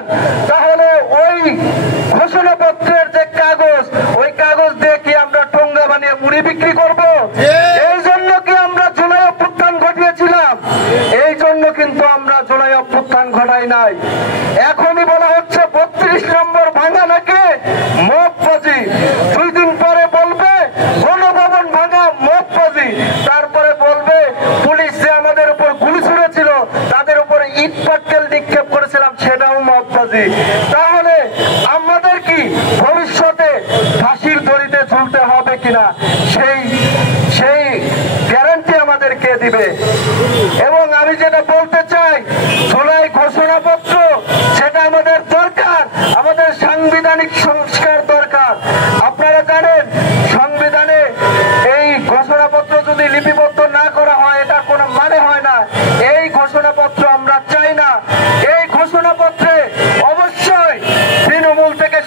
চান তাহলে ওই ঘোষণাপত্রের যে কাগজ, ওই কাগজ দিয়ে কি আমরা ঠোঙ্গা বানিয়ে মুড়ি বিক্রি করব? এই জন্য কি আমরা জুলাই অভ্যুত্থান ঘটিয়েছিলাম? এই জন্য কিন্তু আমরা জুলাই অভ্যুত্থান ঘটাই নাই। এখনই বলা হচ্ছে 32 নম্বর ভাঙা নাকি মববাজি, 2 দিন পরে বলবে গণভবন ভাঙা মববাজি, তারপরে বলবে পুলিশ যে আমাদের উপর গুলি ছুড়েছিল, তাদের উপরে ইট পাটকেল নিক্ষেপ করেছিলাম, সেটাও মববাজি। তাহলে আমাদের কি ভবিষ্যতে ফাঁসির দড়িতে ঝুলতে হবে কিনা সেই গ্যারান্টি আমাদের কে দিবে? এবং আমি যেটা বলতে চাই, জুলাই ঘোষণাপত্র সেটা আমাদের দরকার, আমাদের সাংবিধানিক সংস্কার দরকার। আপনারা জানেন সংবিধানে এই ঘোষণাপত্র যদি লিপিবদ্ধ না করা হয় এটা কোনো মানে হয় না। এই ঘোষণাপত্র আমরা চাই না। এই ঘোষণাপত্রে অবশ্যই তৃণমূল থেকে